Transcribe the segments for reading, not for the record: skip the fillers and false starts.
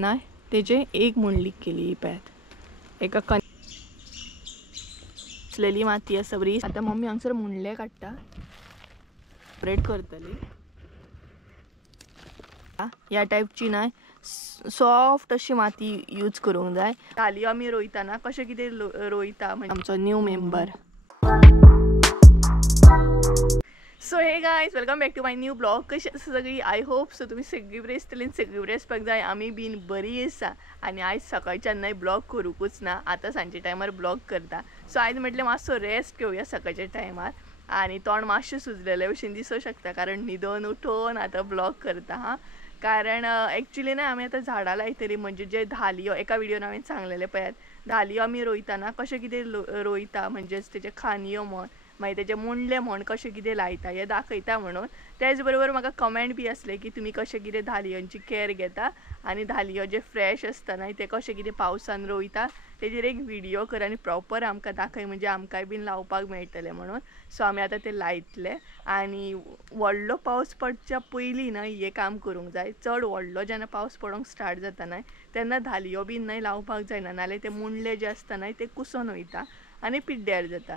नाही तेजे एक मुंडलीक केली पळयात एका कणसलेली माती आसा बरी. आता मम्मी हांगसर मुंडले काडटा स्प्रेड करतली. या टाइपची नाही सॉफ्ट अशी माती यूज करूंक जाय. धाली आमी रोयतना कशें कितें रोयता म्हणजे आमचो new member. So hey guys welcome back to my new blog. कशी आसा सगळी? आय होप सो तुमी सगळी बरी आसतली, सगळी बरी आसपाक जाय. आमी बीन बरी आसा आनी आयज सकाळच्यान ब्लॉग करूंकूच ना, आतां सांजे टायमार ब्लॉग करता. सो आयज म्हटलें मातसो रेस्ट घेवया सकाळच्या टायमार आनी तोंड मातशें सुजलेले भशेन दिसो शकता कारण न्हिदोन उठोन आतां ब्लॉग करता. कारण एक्चुअली ना आमी आतां झाडां लायतली म्हणजे जे धालयो एका विडियोन हांवें सांगलेलें पळयात, धालयो आमी रोयतना कशें कितें रोयता म्हणजेच तेजे खांदयो म्हण मागीर तेजे मुंडले म्हण कशें कितें लायता हें दाखयता म्हणून. तेच बरोबर म्हाका कमेंट बी आसले की तुमी कशें कितें धालयांची कॅर घेता आनी धालयो जे फ्रेश आसता न्हय ते कशें कितें पावसान रोयता तेजेर एक व्हिडिओ कर आनी प्रॉपर आमकां दाखय म्हणजे आमकांय बीन लावपाक मेळटलें म्हणून. सो आमी आतां ते लायतले आनी व्हडलो पावस पडच्या पयलीं न्हय हें काम करूंक जाय. चड व्हडलो जेन्ना पावस पडोंक स्टार्ट जाता न्हय तेन्ना धालयो बीन न्हय लावपाक जायना, नाल्यार ते मुंडले जे आसता न्हय ते कुसोन वयता आनी पिड्ड्यार जाता.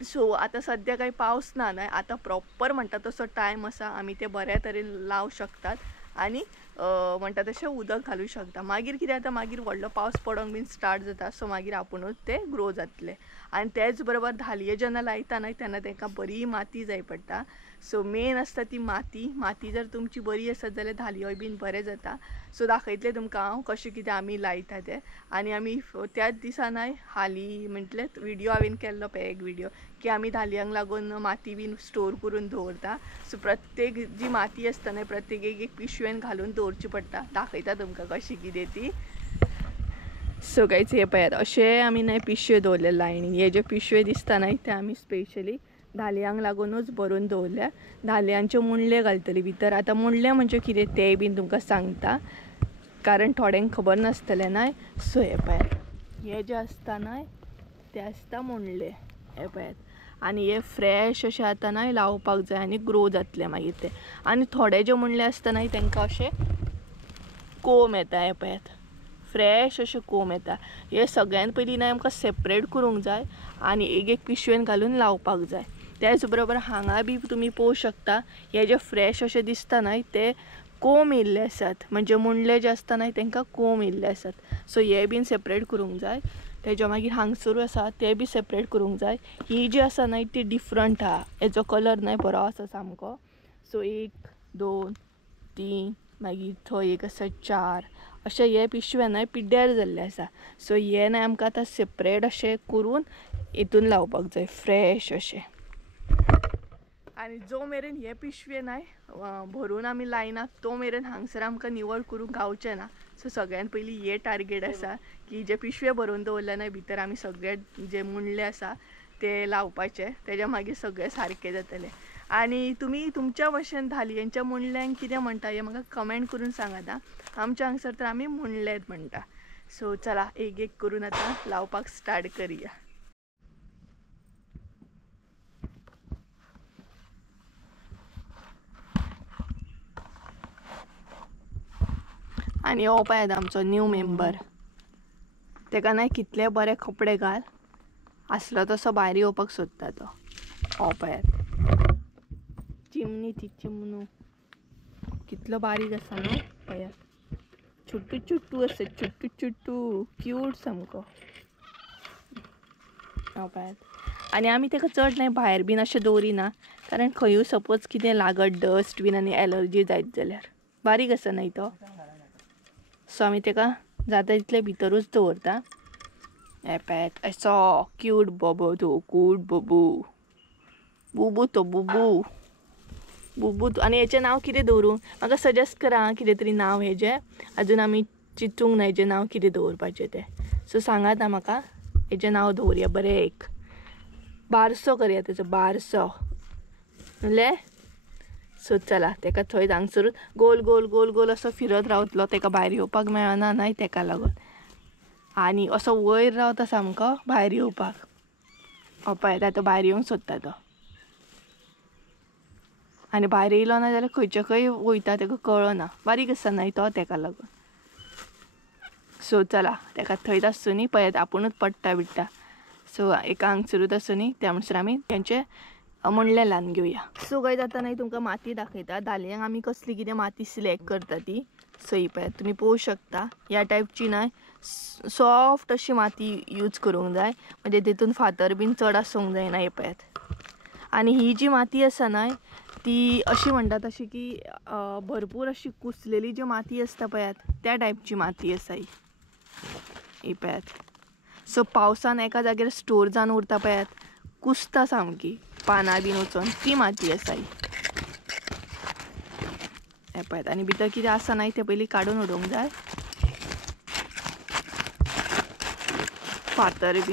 सो आतां सद्या काही पावस ना न्हय, आतां प्रॉपर म्हणटा तसो टायम आसा, आमी ते बऱ्या तरेन लावं शकतात आनी म्हणटा तशें उदक घालूं शकता. मागीर कितें जाता, मागीर व्हडलो पावस पडोंक बीन स्टार्ट जाता सो मागीर आपुणूच ते ग्रो जातले. आनी तेच बरोबर धालये जेन्ना लायता न्हय तेन्ना तांकां बरी माती जाय पडटा. सो मेन आसता ती माती जर तुमची बरी आसत जाल्यार धालयोय बीन बरें जाता. सो दाखयतलें तुमकां हांव कशें कितें आमी लायता तें. आनी आमी त्याच दिसा न्हय हालीं म्हटलें व्हिडिओ हांवें केल्लो पळय एक व्हिडिओ की आमी धालयांक लागून माती बीन स्टोर करून दवरता. सो प्रत्येक जी माती आसता न्हय प्रत्येक एक पिशवेन घालून दवरची पडटा. दाखयता तुमकां कशी कितें ती. सो गायज हे पळयात अशें आमी न्हय पिशवे दवरले लायनीन. हे जे पिशवे दिसता न्हय ते आमी स्पेशली धालयांक लागूनच भरून दवरल्या. धालयांचे मुंडले घालतली भितर. आतां मुंडले म्हणजे कितें तेंय बीन तुमकां सांगता कारण थोड्यांक खबर नासतलें न्हय. सो हे पळयात हे जे आसता न्हय ते आसता मुंडले हे पळयात आनी हे फ्रेश अशें आतां न्हय लावपाक जाय आनी ग्रो जातले मागीर ते. आनी थोडे जे मुंडले आसता न्हय तांकां अशें कोंब येता. हे पळयात फ्रेश अशें कोंब येता. हे सगळ्यान पयलीं न्हय आमकां सेपरेट करूंक जाय आनी एक पिशवेन घालून लावपाक जाय. त्याच बरोबर हांगा बी तुमी पळोवंक शकता हे जे फ्रेश अशें दिसता न्हय ते कोंब येयल्ले आसात म्हणजे मुंडले जे आसता न्हय तांकां कोंब येयल्ले आसात. सो हे बीन सेपरेट करूंक जाय. तेज्या मागीर हांगसरू आसा ते बी सेपरेट करूंक जाय. ही जी आसा न्हय ती डिफरंट आहा, हेजो कलर न्हय बरो आसा सामको. सो 1 2 3 मागीर थंय एक आसा 4 अशें हे पिशवे न्हय पिड्ड्यार जाल्ले आसा. सो हे न्हय आमकां आतां सेपरेट अशें करून हितून लावपाक जाय फ्रेश अशें. आनी जो मेरेन हे पिशवे न्हय भरून आमी लायना तो मेरेन हांगसर आमकां निवळ करूंक गावचें ना. सो सगळ्यान पयलीं हे टार्गेट आसा की जे पिशवे भरून दवरले न्हय भितर आमी सगळे जे मुंडले आसा ते लावपाचे. तेज्या मागीर सगळें सारकें जातलें. आनी तुमी तुमच्या भशेन धालयांच्या मुंडल्यांक कितें म्हणटा हें म्हाका कमेंट करून सांगात. आमच्या हांगसर तर आमी मुंडलेच म्हणटा. सो चला एक एक करून आतां लावपाक स्टार्ट करुया. आनी हो पळयात आमचो न्यू मेंबर. तेका न्हय कितले बरे कपडे घाल आसलो तसो भायर येवपाक सोदता तो. हो पळयात चिमणी ती चिमणू कितलो बारीक आसा न्हू. पळयात छोटू छोटू आसा छोटू छोटू क्यूट सामको. हो पळयात आनी आमी तेका चड न्हय भायर बीन अशें दवरिना कारण खंयूय सपोज कितें लागत डस्ट बीन आनी एलर्जी जायत जाल्यार. बारीक आसा न्हय तो. सो आमी तेका जाता तितले भितरूच दवरता. हे पळयात असो क्यूट बबो तो क्यूट बबू बुबू तो बुबू बुबू. आनी हेचें नांव कितें दवरूं म्हाका सजेस्ट करा कितें तरी नांव हेजें. अजून आमी चिंतूंक ना हेजें नांव कितें दवरपाचें तें. सो सांगात म्हाका हेजें नांव दवरया बरें एक बारसो करया तेचो बारसो म्हणलें. सो चला तेका थंय हांगसरूच गोल गोल गोल गोल असो फिरत रावतलो. तेका भायर येवपाक मेळना न्हय तेका लागून. आनी असो वयर रावता सामको भायर येवपाक. हो पळयात आतां भायर येवंक सोदता तो. आनी भायर येयलो ना जाल्यार खंयच्या खंय वयता तेका कळना. बारीक आसा न्हय तो तेका लागून. सो चला ताका थंयच आसचो न्ही पळयात आपुणूच पडटा बिडटा. सो एका हांगसरूच आसचो न्ही त्या म्हणसर आमी तेंचे मुणले ल्हान घेवया. सो गायज आतां न्ही तुमकां माती दाखयता. धालयांक आमी कसली कितें माती सिलेक्ट करता ती. सो ही पळयात तुमी पळोवंक शकता ह्या टायपची न्हय सॉफ्ट अशी माती यूज करूंक जाय म्हणजे तितून फातर बीन चड आसूंक जायना. हे पळयात. आनी ही जी माती आसा न्हय ती अशी म्हणटात अशी की भरपूर अशी कुसलेली जी माती आसता पळयात त्या टायपची माती आसा ही पळयात. सो पावसान एका जाग्यार स्टोर जावन उरता पळयात कुसता सामकी पानां बीन वचोन ती माती आसा ही. हे पळयात आनी भितर कितें आसा न्हय तें पयलीं काडून उडोवंक जाय. फातर बी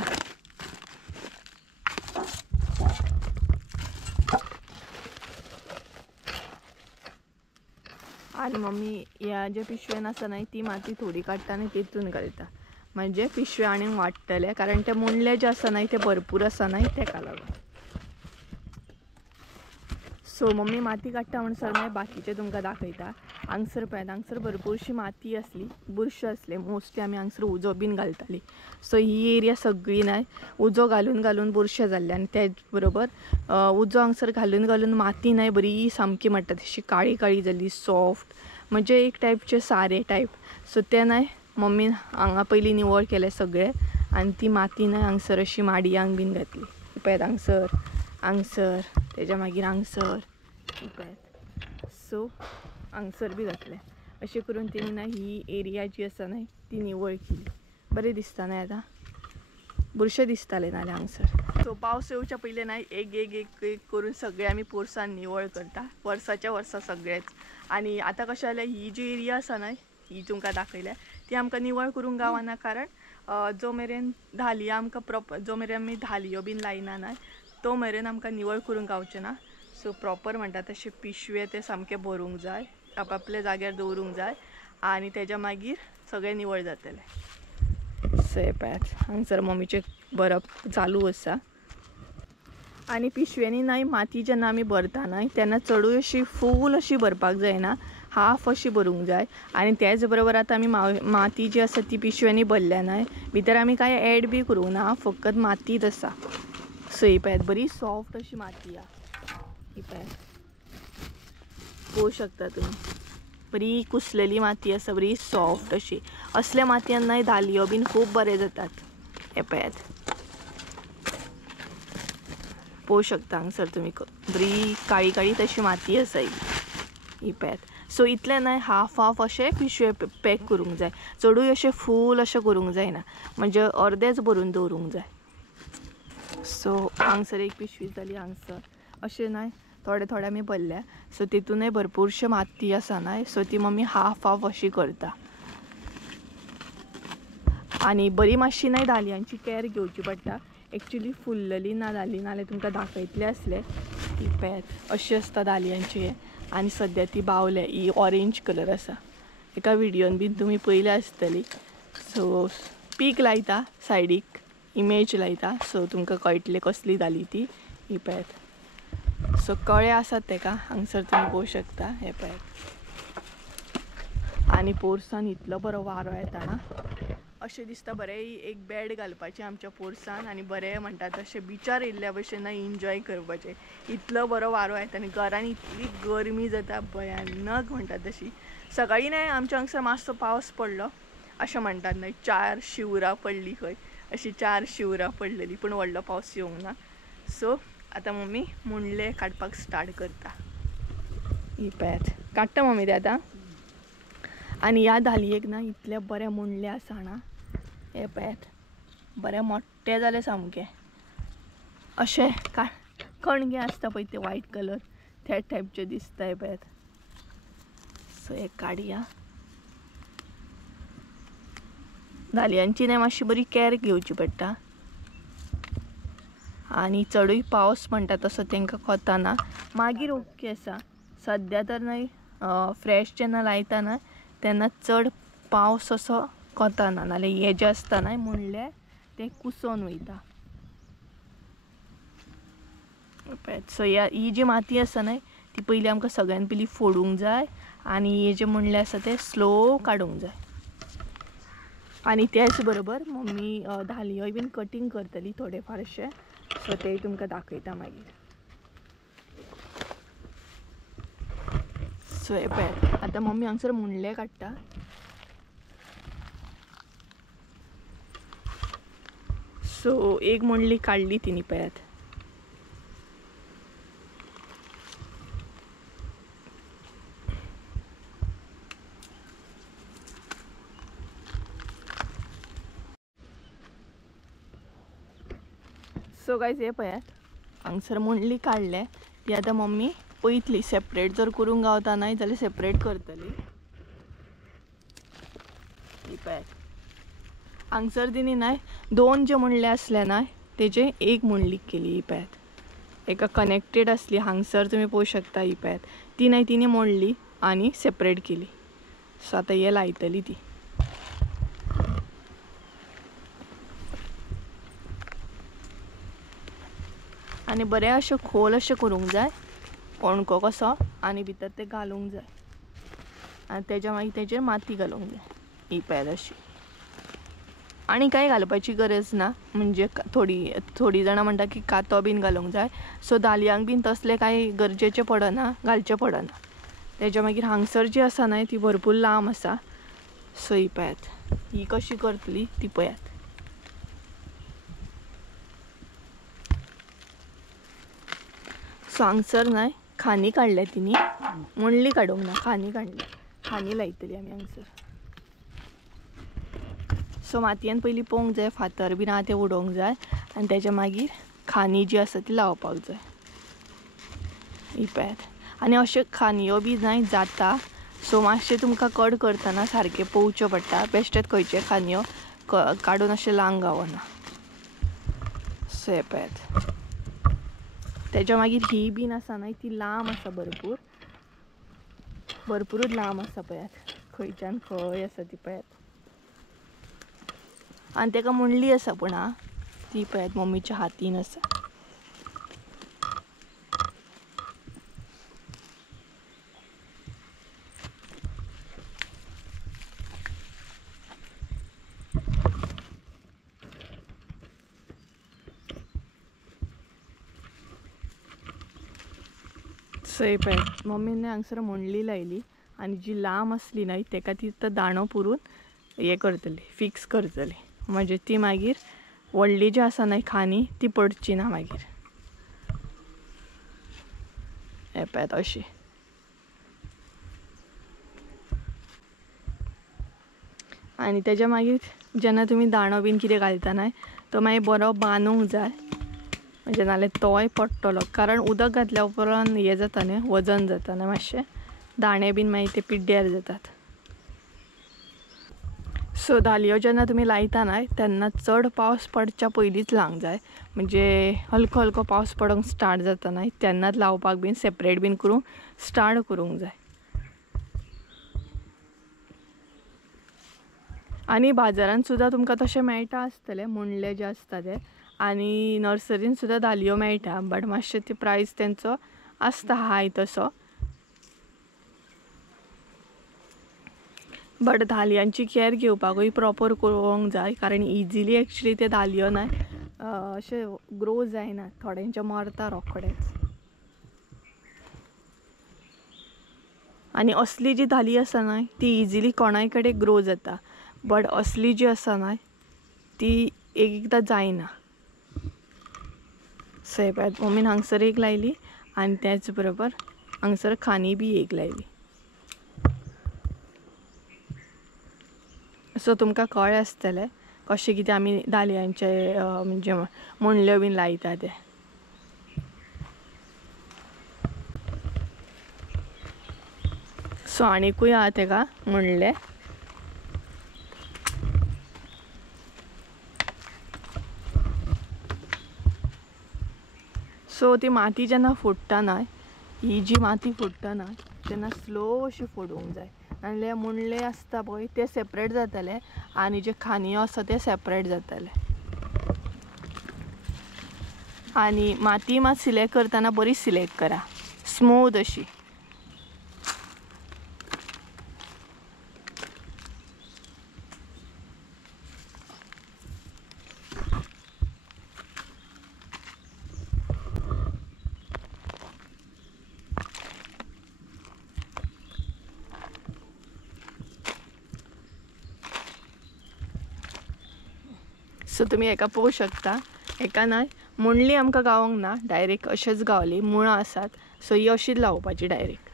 आणि मम्मी ह्या ज्या पिशव्यान आसा न्हय ती माती थोडी काडटा आनी तितून घालता म्हणजे पिशवे आनीक वाडटले कारण ते मुणले जे आसा न्हय ते भरपूर आसा न्हय तेका लागून. सो मम्मी माती काडटा म्हणसर न्हय बाकीचे तुमकां दाखयता. हांगसर पळयात हांगसर भरपूरशी माती आसली बुरशे आसले मोस्टली आमी हांगसर उजो बीन घालताली. सो ही एरिया सगळी न्हय उजो घालून घालून बुरशे जाल्ले आनी तेच बरोबर उजो हांगसर घालून घालून माती न्हय बरी सामकी म्हणटा तशी काळी काळी जाली सॉफ्ट म्हणजे एक टायपचे सारे टायप. सो ते न्हय मम्मीन हांगा पयलीं निवळ केले सगळे आनी ती माती न्हय हांगसर अशी माडयांक बीन घातली. पळयात हांगसर हांगसर तेज्या मागीर हांगसर पळयात. सो हांगसर बी घातले अशें करून तेणी न्हय ही एरिया जी आसा न्हय ती निवळ केली. बरें दिसता न्हय आतां बुरशे दिसताले नाल्यार हांगसर. सो पावस येवच्या पयलीं न्हय एक एक एक एक करून सगळे आमी पोरसान निवळ करता वर्साच्या वर्सा सगळेच. आनी आतां कशें जालें ही जी एरिया आसा न्हय ही तुमकां दाखयल्या ती आमकां निवळ करूंक गावना कारण जो मेरेन धालयां आमकां प्रॉपर जो मेरेन आमी धालयो बीन लायना न्हय तो मेरेन आमकां निवळ करूंक गावचें ना. सो प्रॉपर म्हणटा तशें पिशवे ते सामके भरूंक जाय आपआपल्या जाग्यार दवरूंक जाय आनी तेज्या मागीर सगळें निवळ जातलें. सो हे पळयात हांगसर मम्मीचें भरप चालू आसा. आनी पिशवेनी न्हय माती जेन्ना आमी भरता न्हय तेन्ना चडूय अशी फूल अशी भरपाक जायना हाफ अशी भरूंक जाय. आनी तेच बरोबर आतां आमी माती जी आसा ती पिशवेनी भरल्या न्हय भितर आमी कांय ऍड बी करूंक ना फकत मातीच आसा. सो ही पळयात बरी सॉफ्ट अशी माती आहा ही पळयात पळोवंक शकता तुमी बरी कुसलेली माती आसा बरी सॉफ्ट अशी. असल्या मातयेन न्हय धालयो बीन खूब बरे जातात. हे पळयात पळोवंक शकता हांगसर तुमी बरी काळी काळी तशी माती आसा ही पळयात. सो इतलें न्हय हाफ हाफ अशें पिशवे पॅक करूंक जाय चडूय अशें फूल अशें करूंक जायना म्हणजे अर्देच भरून दवरूंक जाय. सो हांगसर एक पिशवी जाली हांगसर अशें न्हय थोडे थोडे आमी भरल्या. सो तितूनय भरपूरशी माती आसा न्हय सो ती मम्मी हाफ हाफ अशी करता. आनी बरी मातशी न्हय धालयांची कॅर घेवची पडटा एक्चुली फुल्लली ना धाली नाल्यार तुमकां दाखयतले आसले. ती पळयात अशी आसता धालयांची आनी सद्या ती बावले ही ऑरेंज कलर आसा एका व्हिडियोन बीन तुमी पयल्या आसतली. सो पीक लायता सायडीक इमेज लायता सो तुमकां कळटले कसली जाली ती ही पळयात. सो कळे आसात तेका हांगसर तुमी पळोवंक शकता हे पळयात. आनी पोरसान इतलो बरो वारो येता ना अशें दिसता बरें एक बेड घालपाचें आमच्या पोरसान आनी बरें म्हणटा तशें बिचार येयल्ल्या भशेन एन्जॉय करपाचें. इतलो बरो वारो येता आनी घरान इतली गरमी जाता भयानक म्हणटा तशी. सकाळीं न्हय आमच्या हांगसर मातसो पावस पडलो अशें म्हणटात न्हय 4 शिवरां पडली खंय अशी 4 शिवरां पडलेली पूण व्हडलो पावस येवंक ना. सो आतां मम्मी मुणले काडपाक स्टार्ट करता. ही पळयात काडटा मम्मी ते आतां. आनी ह्या धालयेक ना इतले बरे मुणले आसा ना हे पळयात बरे मोठे जाले सामके अशें कणगे आसता पळय ते व्हायट कलर त्या टायपचे दिसता हे पळयात. सो हे काडया धालयांची न्हय मातशी बरी कॅर घेवची पडटा आनी चडूय पावस म्हणटा तसो तांकां कोताना मागीर ओके आसा. सद्या तर न्हय फ्रेश जेन्ना लायता न्हय तेन्ना चड पावस असो कोताना नाल्यार हे जे आसता न्हय मुणले ते कुसोन वयता. सो ही जी माती आसा न्हय ती पयलीं आमकां सगळ्यान पयलीं फोडूंक जाय आनी हे जे मुणले आसा ते स्लो काडूंक जाय. आणि त्याच बरोबर मम्मी धालयोय बीन कटिंग करतली थोडे फारशे, सो ते तुमकां दाखयता मागीर. सो हे पळय आतां मम्मी हांगसर मुणले काडटा. सो एक मुणली काडली तिणी पळयात. सो गायज हे पळयात हांगसर मुणली काडले. ती आतां मम्मी पळयतली सेपरेट जर करूंक गावता न्हय जाल्यार सेपरेट करतली. ही पळयात हांगसर तिणी न्हय 2 जे मुणले आसले न्हय तेजे एक मुणली केली. ही पळयात एका कनेक्टेड आसली हांगसर तुमी पळोवंक शकता. ही पळयात ती न्हय तिणी मोडली आनी सेपरेट केली. सो आतां हे लायतली ती. आनी बरें अशें खोल अशें करूंक जाय कोणको कसो, आनी भितर ते घालूंक जाय आनी तेज्या मागीर तेजेर माती घालूंक जाय. ही पळयात अशी. आनी कांय घालपाची गरज ना, म्हणजे थोडी जाणां म्हणटा की कातो बीन घालूंक जाय. सो धालयांक बीन तसले कांय गरजेचें पडना, घालचें पडना. तेज्या मागीर हांगसर जी आसा न्हय ती भरपूर लांब आसा. सो ही पळयात ही कशी करतली ती पळयात. सो हांगसर न्हय खानी काडल्या तिणी, मुणली काडूंक ना, खानी काडली. खानी लायतली आमी हांगसर. सो मातयेन पयलीं पळोवंक जाय फातर बीन आहा ते उडोवंक जाय आनी तेज्या मागीर खानी जी आसा ती लावपाक जाय. ही पळयात आनी अश्यो खानयो बी न्हय जाता. सो मातशें तुमकां कट करतना सारकें पळोवचें पडटा बेश्टेच खंयचे खानयो काडून अशें लावंक गावना. सो हे पळयात तेज्या मागीर ही बीन आसा न्हय ती लांब आसा, भरपूरूच लांब आसा. पळयात खंयच्यान खंय आसा ती पळयात. आनी तेका मुणली आसा पूण ती पळयात मम्मीच्या हातीन आसा. सो हे पळयात मम्मीने हांगसर मुणली लायली आनी जी लांब आसली न्हय तेका ती दाणो पुरून हे करतली, फिक्स करतली. म्हणजे ती मागीर व्हडली जी आसा न्हय खानी ती पडची ना मागीर. हे पळयात अशी. आनी तेज्या मागीर जेन्ना तुमी दाणो बीन कितें घालता न्हय तो मागीर बरो बांदूंक जाय, म्हणजे नाल्यार तोय पडटलो. कारण उदक घातल्या उपरांत हें जाता न्हय, वजन जाता न्हय मातशें, दाणे बीन मागीर ते पिड्ड्यार जातात. सो धालयो जेन्ना तुमी लायता न्हय तेन्ना चड पावस पडच्या पयलींच लावंक जाय. म्हणजे हलको हलको पावस पडोंक स्टार्ट जाता न्हय तेन्नाच लावपाक बीन सेपरेट बीन करूंक स्टार्ट करूंक जाय. आनी बाजारांत सुद्दां तुमकां तशें मेळटा आसतलें मुणले जे आसता ते, आनी नर्सरीन सुद्दां धालयो मेळटा, बट मातशें ती प्रायस तेंचो आसता हाय तसो. बट धालयांची कॅर घेवपाकूय प्रॉपर करूंक जाय, कारण इजिली एक्चुली ते धालयो न्हय अशे ग्रो जायना, थोड्यांचे मरता रोखडेच. आनी असली जी धाली आसा न्हय ती इजिली कोणाय कडेन ग्रो जाता, बट असली जी आसा न्हय ती एकदां जायना. सो हे पळयात मम्मीन हांगसर एक लायली आनी त्याच बरोबर हांगसर खानी बी एक लायली. सो तुमकां कळ्ळें आसतलें कशें कितें आमी धालयांचे म्हणजे मुणल्यो बीन लायता ते. सो आनीकूय आहा तेका मुणले. सो ती माती जेन्ना फोडटा न्हय, ही जी माती फोडटा न्हय तेन्ना स्लो अशी फोडूंक जाय, नाजाल्यार मुणले आसता पळय ते सेपरेट जातले आनी जे खानयो आसा ते सेपरेट जातले. आनी माती मात सिलेक्ट करतना बरी सिलेक्ट करा, स्मूथ अशी. सो तुम्ही एका पळोवंक शकता, एका न्हय मुंडली आमकां गावोंक ना, डायरेक्ट अशेंच गावली, मुळां आसात. सो ही अशीच लावपाची डायरेक्ट.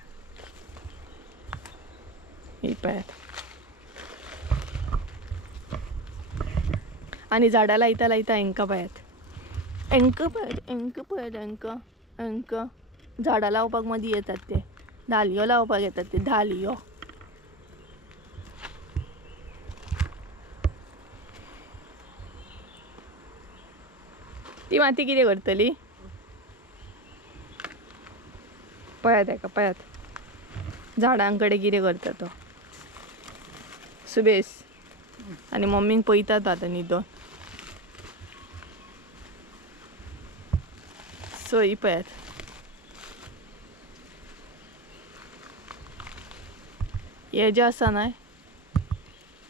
ही पळयात. आणि झाडां लायता लायता हांकां पळयात, हांकां पळयात, हांकां पळयात, हांकां हांकां झाडां लावपाक मदीं येतात ते, धालयो लावपाक येतात ते, धालयो. ती माती कितें करतली पळयात, हेका पळयात, झाडां कडेन कितें करता तो सुबेस. आणि मम्मीक पळयतात आतां न्हिदोन. सो ही पळयात, हे जे आसा न्हय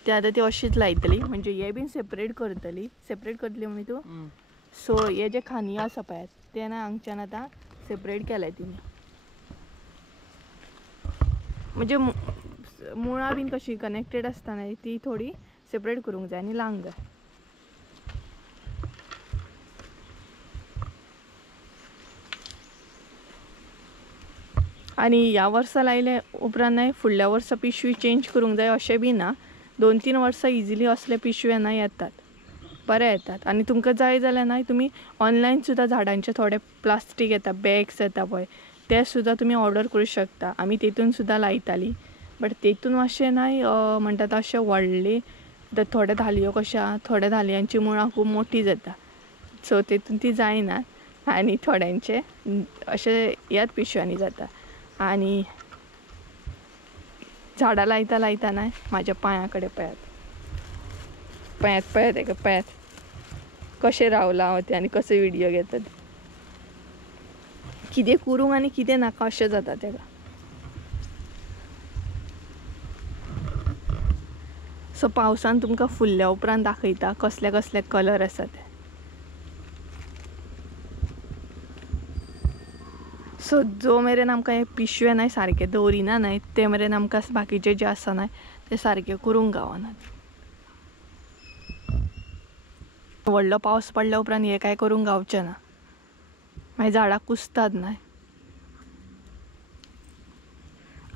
ते आतां ती अशीच लायतली, म्हणजे हे बीन सेपरेट करतली. सेपरेट करतली मम्मी तूं. सो हे जे खांदी आसा पळयात ते ना हांगच्यान आतां सेपरेट केलाय तिने, म्हणजे मुळां बीन कशी कनेक्टेड आसता न्हय ती थोडी सेपरेट करूंक जाय आनी लावंक जाय. आणि ह्या वर्सा लायले उपरांत न्हय फुडल्या वर्सा पिशवी चेंज करूंक जाय अशें बी ना. 2-3 वर्सां इजिली असले पिशवे न्हय येतात, बरे येतात. आणि तुमकां जाय जाल्यार न्हय तुमी ऑनलायन सुद्दां झाडांचे थोडे प्लास्टीक येता, बॅग्स येता पळय, ते सुद्दां तुमी ऑर्डर करूं शकता. आमी तेतून सुद्दां लायताली, बट तेतून मातशें न्हय म्हणटा तशें व्हडले थोडे धालयो कशें आहा, थोड्या धालयांची मुळां खूब मोठी जाता, सो तेतून ती जायना. आनी थोड्यांचे अशें ह्याच पिशव्यांनी जाता. आणि झाडां लायता लायता न्हय म्हाज्या पांया कडेन पळयात, पळयात पळयात, हेका पळयात कशें रावला हांव ते आनी कसो व्हिडियो घेतात. कितें करूंक आनी कितें नाका अशें जाता तेका. सो पावसान तुमकां फुलल्या उपरांत दाखयता कसले कसले कलर आसा ते. सो जो मेरेन आमकां हे पिशवे न्हय सारके दवरिना न्हय ते मेरेन आमकां बाकीचे जे आसा न्हय ते सारके करूंक गावनात. व्हडलो पावस पडल्या उपरांत हे काय करूंक गावचें ना, मागीर झाडां कुसतात न्हय.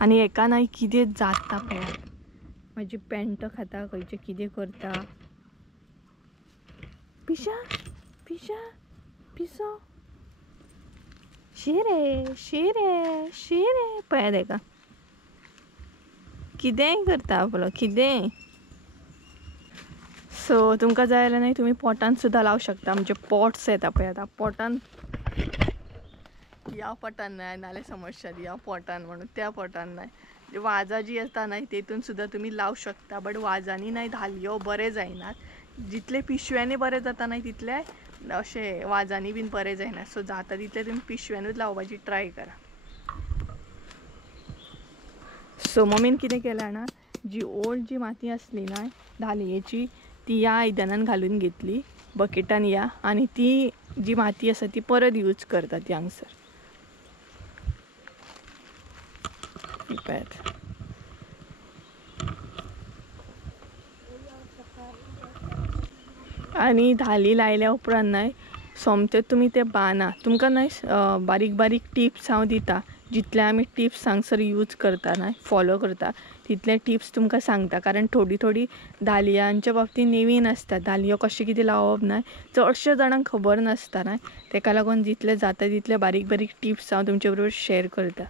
आनी हेका न्हय कितें जाता पळयात, म्हाजी पॅन्ट खाता खंयचे कितें करता. पिशा पिशा पिसो शेरे शेरे शेरे पळयात हेका कितेंय करता आपलो कितेंय. सो तुमकां जाय जाल्यार न्हय तुमी पोटान सुद्दां लावं शकता. म्हणजे पॉट्स येता पळय आतां पोटान, ह्या पोटान न्हय नाल्यार समस्या ह्या पोटान म्हणून त्या पोटान न्हय वाजा जी येता न्हय तेतून सुद्दां तुमी लावं शकता. बट वाजांनी न्हय धालयो बरे जायनात. जितले पिशव्यांनी बरे जाता न्हय तितले अशे वाजांनी बीन बरे जायना. सो जाता तितले तुमी पिशव्यानूच लावपाची ट्राय करा. सो मम्मीन कितें केलें जाणा, जी ओल्ड जी माती आसली न्हय धालयेची ती ह्या आयदनान घालून घेतली बकेटान ह्या, आनी ती जी माती आसा ती परत यूज करता ती हांगसर. पळयात आनी धाली लायल्या उपरांत न्हय सोमते तुमी ते बाना. तुमकां न्हय बारीक बारीक टिप्स हांव दिता, जितले आमी टिप्स हांगसर यूज करता न्हय फॉलो करता तितले टिप्स तुमकां सांगता. कारण थोडी थोडी धालयांच्या बाबतींत नवीन आसता, धालयो कशें कितें लावप न्हय चडशे जाणांक खबर नासता न्हय. तेका लागून जितले जाता तितले बारीक बारीक टिप्स हांव तुमचे बरोबर शेअर करता.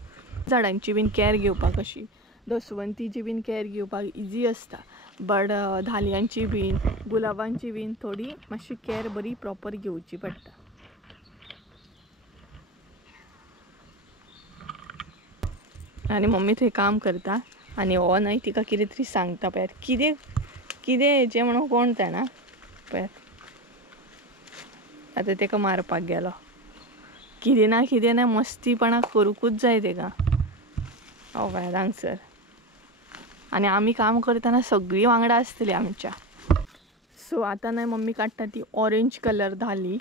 झाडांची बीन कॅर घेवपाक कशी, दसवंतीची बीन कॅर घेवपाक इजी आसता, बट धालयांची बीन गुलाबांची बीन थोडी मातशी कॅर बरी प्रॉपर घेवची पडटा. आनी मम्मी थंय काम करता आनी हो न्हय तिका कितें तरी सांगता पळयात. कितें कितें हेजें म्हणून कोण जाणा पळयात. आतां तेका मारपाक गेलो. कितें ना कितें ना मस्तीपणा करूंकूच जाय तेका. पळयात हांगसर. आनी आमी काम करतना सगळीं वांगडा आसतलीं आमच्या. सो आतां न्हय मम्मी काडटा ती ऑरेंज कलर धाली.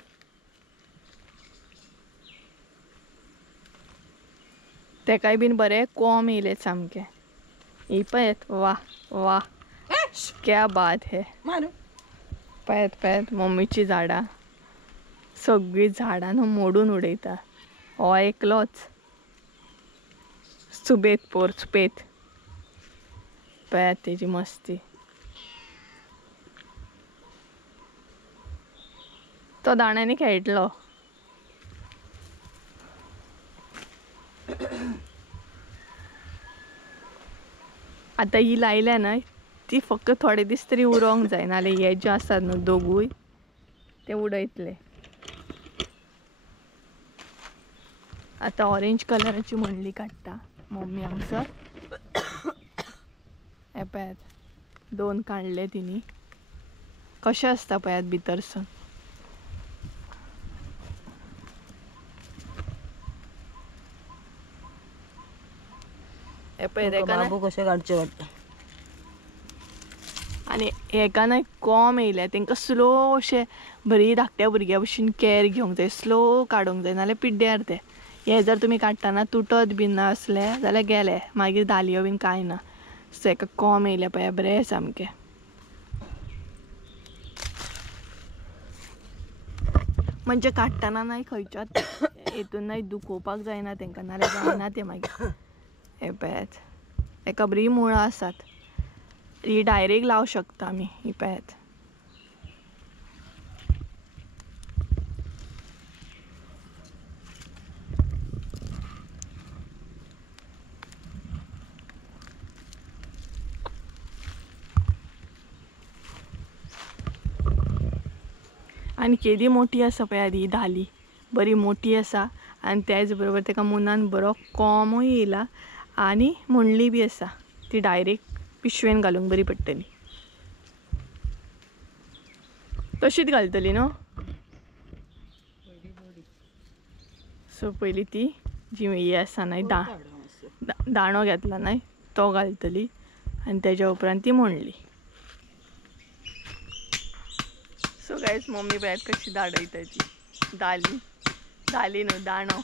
तेकाय बीन बरे कोंब येयले सामके. ही पळयात वा वा क्या बात है. पळत मम्मीची झाडां सगळी झाडां मोडून उडयता. हो एकलोच चुबेत पोर चुपेत पळत तेजी मस्ती. तो दाण्याने खेळटलो. आता ही लायल्या ना ती फक्त थोडे दीस तरी उरोंक जाय, नाल्यार हे जे आसात न्हू दोगूय ते उडयतले. आता ऑरेंज कलराची मंडली काडटा मम्मी हांगसर. हे पळयात 2 काडले तिनी. कशें आसता पळयात भितरसून. हे पळय बाबू कशें काडचे पडटा. आनी हेका न्हय कोंब येयल्या तांकां स्लो अशें बरी धाकट्या भुरग्या भशेन कॅर घेवंक जाय, स्लो काडूंक जाय, नाल्यार पिड्ड्यार ते. हे जर तुमी काडटना तुटत बीन ना असले जाल्यार गेले मागीर धालयो बीन कांय ना. सो हेका कोंब येयल्या पळय बरें सामकें. म्हणजे काडटना न्हय खंयच्याच हेतून न्हय दुखोवपाक जायना तांकां, नाल्यार जायना ते मागीर. हे पळयात हेका बरी मुळां आसात. ही डायरेक्ट लावं शकता आमी. ही पळयात आनी केदी मोठी आसा पळयात ही धाली बरी मोठी आसा. आनी त्याच बरोबर ताका मुनान बरो कोंबूय येयला आनी मुंडली बी आसा. ती डायरेक्ट पिशवेन घालूंक बरी पडटली. तशीच घालतली न्हू. सो पयली ती जी हे आसा न्हय दाणो घेतला न्हय तो घालतली आनी तेज्या उपरांत ती मुंडली. सो गायज मम्मी पळयात कशी दाडयता ती धाली न्हू दाणो.